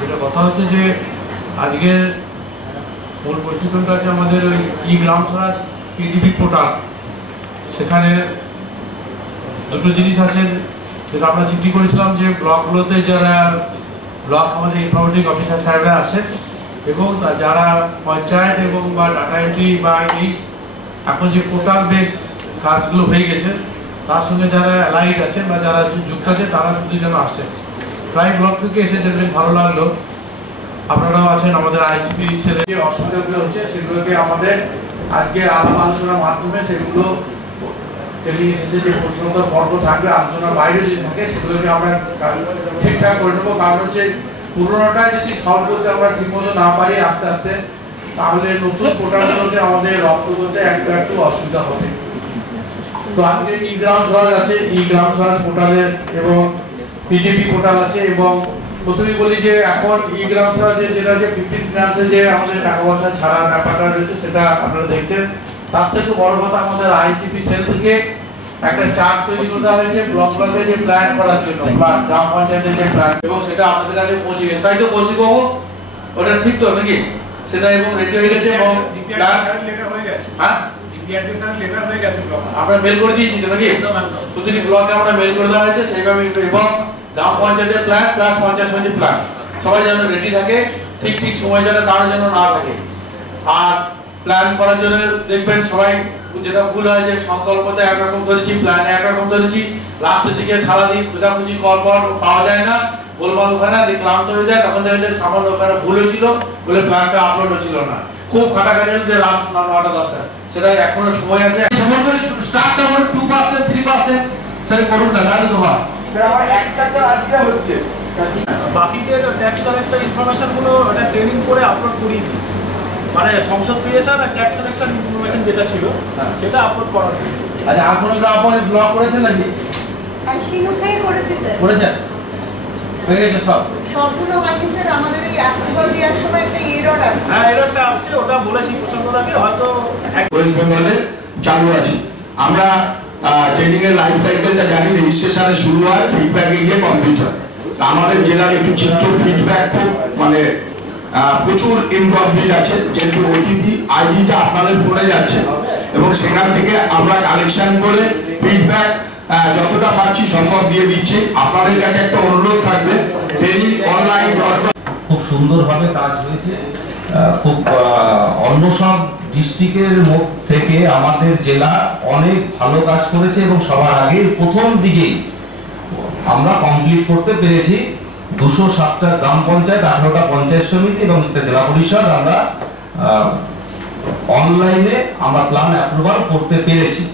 যেটা কথা হচ্ছে যে আজকের মূল প্রশিক্ষণটা আছে আমাদের ওই ই গ্রাম স্বরাজ পিডিপি পোর্টাল। সেখানে দুটো জিনিস আছে যেটা আমরা চিঠি করেছিলাম যে ব্লকগুলোতে যারা ব্লক আমাদের ইনফরমেটিভ অফিসার সাহেবরা আছেন এবং যারা পঞ্চায়েত এবং বা ডাটা এন্ট্রি বা এই এখন যে পোর্টাল বেস কাজগুলো হয়ে গেছে তার সঙ্গে যারা অ্যালাইড আছেন বা যারা যুক্ত আছে তারা শুধু যেন আসে। প্রায় ব্লক থেকে এসে দেখবেন ভালো লাগলো। আপনারাও আছেন, আমাদের আইসিপি ছেলে যে অসুবিধাগুলো হচ্ছে সেগুলোকে আমাদের আজকে আলাপ আলোচনার মাধ্যমে সেগুলো টেলিভিশনে যে প্রশ্নোত্তর পর্ব থাকবে, আলোচনার বাইরে যদি থাকে সেগুলোকে আমরা ঠিকঠাক করে নেবো। কারণ হচ্ছে পুরোনোটা যদি সলভ করতে আমরা ঠিকমতো না পারি আস্তে আস্তে, তাহলে নতুন পোর্টালগুলোতে আমাদের রপ্ত করতে একটু অসুবিধা হবে। তো আজকে ই গ্রাম স্বরাজ আছে, ই গ্রাম স্বরাজ পোর্টালের এবং পিডিপি পোর্টাল আছে। এবং প্রথমেই বলি যে এখন ই গ্রাম স্বরাজে যেটা যে 15 ফিনান্সে যে আমাদের টাকা পয়সা ছাড়া ব্যাপারটা রয়েছে সেটা আপনারা দেখছেন। তার থেকে বড় কথা আমাদের আইসিপি সেল থেকে একটা চার্ট তৈরি করা হয়েছে ব্লকগুলোতে যে প্ল্যান করার জন্য, গ্রাম পঞ্চায়েতের যে প্ল্যান, এবং সেটা আপনাদের কাছে পৌঁছে গেছে। তাই তো কৌশিক বাবু, ওটা ঠিক তো নাকি? সেটা এবং রেডি হয়ে গেছে এবং লেটার হয়ে গেছে। হ্যাঁ, লেটার হয়ে গেছে, আমরা মেল করে দিয়েছি তো নাকি? প্রতিটি ব্লকে আমরা মেল করে দেওয়া হয়েছে সেইভাবে। এবং গ্রাম পঞ্চায়েতের প্ল্যান প্লাস পঞ্চায়েত সমিতির প্ল্যান সবাই যেন রেডি থাকে, ঠিক সময় যেন কারোর যেন না থাকে। আর প্ল্যান করার জন্য দেখবেন সবাই যেটা ভুল হয় যে সংকল্পতে একরকম ধরেছি, প্ল্যান একরকম ধরেছি, লাস্টের দিকে সারাদিন খোঁজাখুঁজি কর পাওয়া যায় না, গোলমাল হয় না, ক্লান্ত হয়ে যায়, তখন দেখা যায় সামান্য ওখানে ভুল হয়েছিল বলে প্ল্যানটা আপলোড হচ্ছিল না, খুব খাটাখাটি হচ্ছে রাত 9টা 10টা। সেটা এখনো সময় আছে, স্টার্টটা হলো 2% 3% স্যার করুন না, তাহলে তো হয়। স্যার আমার একটা স্যার আজকে হচ্ছে, বাকি যে ট্যাক্স কালেক্টর ইনফরমেশন গুলো এটা ট্রেনিং করে আপলোড করিয়ে দিই, মানে সংসদ ক্রিয়েশন আর ট্যাক্স কালেকশন ইনফরমেশন যেটা ছিল সেটা আপলোড করা হয়। আচ্ছা, আপনারা গ্রাম ব্লক করেছেন নাকি? হ্যাঁ, সিনুটাই করেছে স্যার। করেছেন? হয়ে গেছে সবগুলো হয়নি স্যার। আমাদের এই অ্যাপ্লিকেবল দেওয়ার সময় একটা এরর আসছে। হ্যাঁ, এররটা আসছে, ওটা বলেছি প্রচন্ডটাকে হয়তো ওয়েস্ট বেঙ্গলে চালু আছে। আমরা ট্রেনিং এর লাইফ সাইকেলটা জানি, রেজিস্ট্রেশনে শুরু হয়, ফিডব্যাকে গিয়ে কমপ্লিট হয়। আমাদের জেলার একটু চিত্র ফিডব্যাক খুব মানে প্রচুর ইনকমপ্লিট আছে, যেহেতু ওটিপি আইডিটা আপনাদের ফোনে যাচ্ছে এবং সেখান থেকে আমরা কালেকশন করে ফিডব্যাক যতটা পাচ্ছি সম্ভব দিয়ে দিচ্ছি। আপনাদের কাছে একটা অনুরোধ থাকবে, ট্রেনিং অনলাইন খুব সুন্দরভাবে কাজ হয়েছে। খুব অন্য সব ডিস্ট্রিক্টের থেকে আমাদের জেলা অনেক ভালো কাজ করেছে এবং সবার আগে প্রথম দিকেই আমরা কমপ্লিট করতে পেরেছি। 207টা গ্রাম পঞ্চায়েত, 18টা পঞ্চায়েত সমিতি এবং একটা জেলা পরিষদ আমরা অনলাইনে আমরা প্ল্যান অ্যাপ্রুভাল করতে পেরেছি।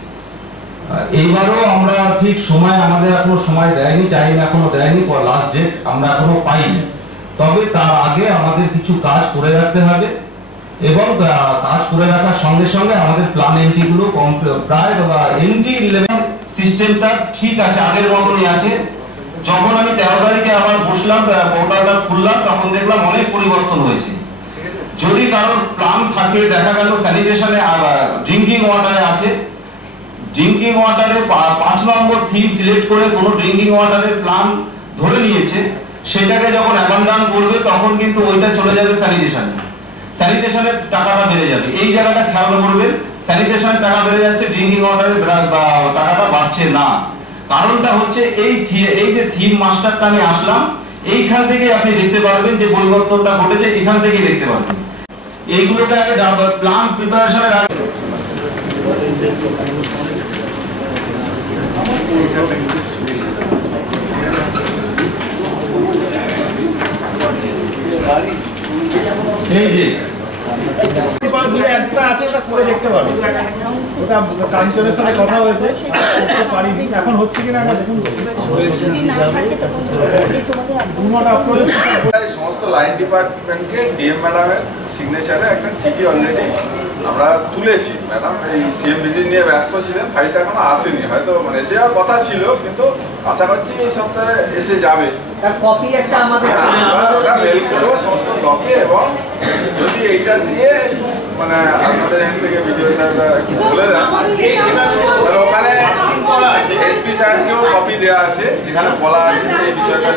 এইবারও আমরা ঠিক সময়, আমাদের এখনো সময় দেয়নি, টাইম এখনো দেয়নি, লাস্ট ডেট আমরা এখনো পাইনি। তবে তার আগে আমাদের কিছু কাজ করে রাখতে হবে এবং কাজ করে রাখার সঙ্গে সঙ্গে আমাদের প্ল্যান এন্ট্রিগুলো প্রায় এন্ট্রি লেভেল সিস্টেমটা ঠিক আছে, আগের মতনই আছে। যখন আমি 13 তারিখে আবার বসলাম, পোর্টালটা খুললাম, তখন দেখলাম অনেক পরিবর্তন হয়েছে। যদি কারোর প্ল্যান থাকে, দেখা গেল স্যানিটেশনে ড্রিঙ্কিং ওয়াটারে আছে, ড্রিঙ্কিং ওয়াটারে 5 নম্বর থিম সিলেক্ট করে কোনো ড্রিঙ্কিং ওয়াটারের প্ল্যান ধরে নিয়েছে, সেটাকে যখন অ্যাবান্ডন করবে তখন কিন্তু ওইটা চলে যাবে স্যানিটেশনে, স্যানিটেশনের টাকাটা বেড়ে যাবে। এই জায়গাটা খেয়াল করবেন, স্যানিটেশনের টাকা বেড়ে যাচ্ছে, ড্রিঙ্কিং ওয়াটারের টাকাটা বাড়ছে না। কারণটা হচ্ছে এই যে থিম মাস্টারটা আমি আসলাম, এইখান থেকে আপনি দেখতে পারবেন যে পরিবর্তনটা ঘটেছে, এখান থেকেই দেখতে পারবেন। এইগুলোকে আগে প্ল্যান প্রিপারেশনের আগে এই যে একটা আছে, ওটা করে দেখতে পারো। ওটা কাউন্সিলের সাথে কথা হয়েছে, পারিনি, এখন হচ্ছে কিনা আমরা দেখুন। সমস্ত লাইন ডিপার্টমেন্টকে ডিএম ম্যাডামের সিগনেচারে একটা চিঠি অলরেডি আমরা তুলেছি। ম্যাডাম এই সিএম ভিজিট নিয়ে ব্যস্ত ছিলেন, ফাইলটা এখনো আসেনি, হয়তো মানে এসে যাওয়ার কথা ছিল, কিন্তু আশা করছি এই সপ্তাহে এসে যাবে। কপি একটা আমাদের মেল করবো সমস্ত ব্লকে, এবং যদি এইটা দিয়ে মানে আপনাদের এখান থেকে ভিডিও স্যাররা একটু বলে দেন। ওখানে এসপি স্যারকেও কপি দেওয়া আছে, যেখানে বলা আছে যে এই বিষয়টা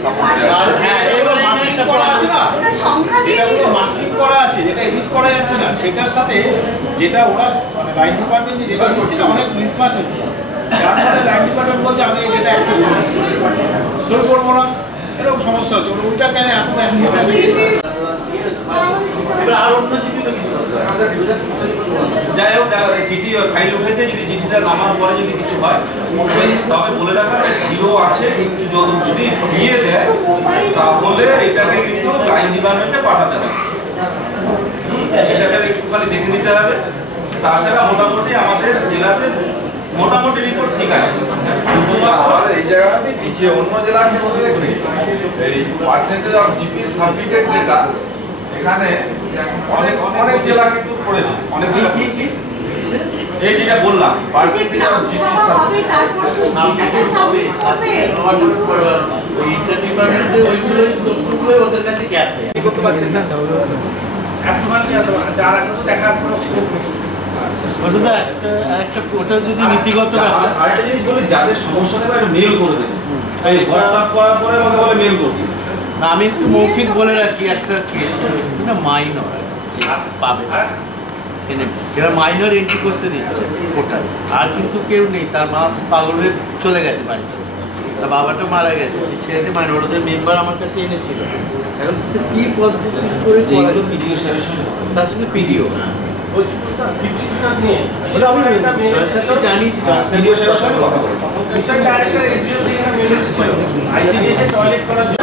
স্থাপন দেওয়া আছে। হ্যাঁ, এবার মাস্কিং করা আছে না, মাস্কিং করা আছে, যেটা এডিট করা যাচ্ছে না, সেটার সাথে যেটা ওরা মানে লাইন ডিপার্টমেন্ট যেটা দিচ্ছে না, অনেক মিসম্যাচ হচ্ছে। যার ফলে লাইন ডিপার্টমেন্ট বলছে আমি এটা অ্যাকসেপ্ট সই করবো না, এরকম সমস্যা হচ্ছে। ওইটা কেন এখন মিসম্যাচ হচ্ছে? আর অন্য জিপি তো কিছু যাই হোক, চিঠি ফাইল উঠেছে, যদি চিঠিটা নামার পরে যদি কিছু হয় তবে বলে রাখা জিরো আছে, একটু যদি দিয়ে দেয় তাহলে এটাকে কিন্তু লাইন ডিপার্টমেন্টে পাঠাতে হবে, এটাকে একটুখানি দেখে নিতে হবে। তাছাড়া মোটামুটি আমাদের জেলাতে মোটামুটি রিপোর্ট ঠিক আছে, শুধুমাত্র এই জায়গাটাতে পিছিয়ে অন্য জেলার মধ্যে দেখছি এই percentage of GP submitted data এখানে অনেক অনেক জেলা কিন্তু পড়েছে, অনেক জেলা কি এই যেটা বললাম পার্সেন্টেজ অফ জিপি সাবমিটেড ওদের কাছে গ্যাপ করতে পারছেন না, যারা দেখার কোনো স্কোপ নেই। ওটা যদি নীতিগত ব্যাপার, আরেকটা জিনিস বলি, যাদের সমস্যা দেবে একটা মেল করে দেবে, এই হোয়াটসঅ্যাপ করার পরে আমাকে বলে মেল করতে। আমি একটু মৌখিক বলে রাখি, একটা কেস না মাইনর পাবে, এরা মাইনর এন্ট্রি করতে দিচ্ছে ওটা, আর কিন্তু কেউ নেই, তার মা পাগল হয়ে চলে গেছে বাড়িতে, তার বাবাটা মারা গেছে, সেই ছেলেটি মাইনর, ওদের মেম্বার আমার কাছে এনেছিল। এখন কী পদ্ধতি করে পিডিও স্যারের সঙ্গে তার সঙ্গে পিডিও স্যারকে জানিয়েছি, পিডিও স্যারের সঙ্গে কথা বলবো। টয়লেট করার জন্য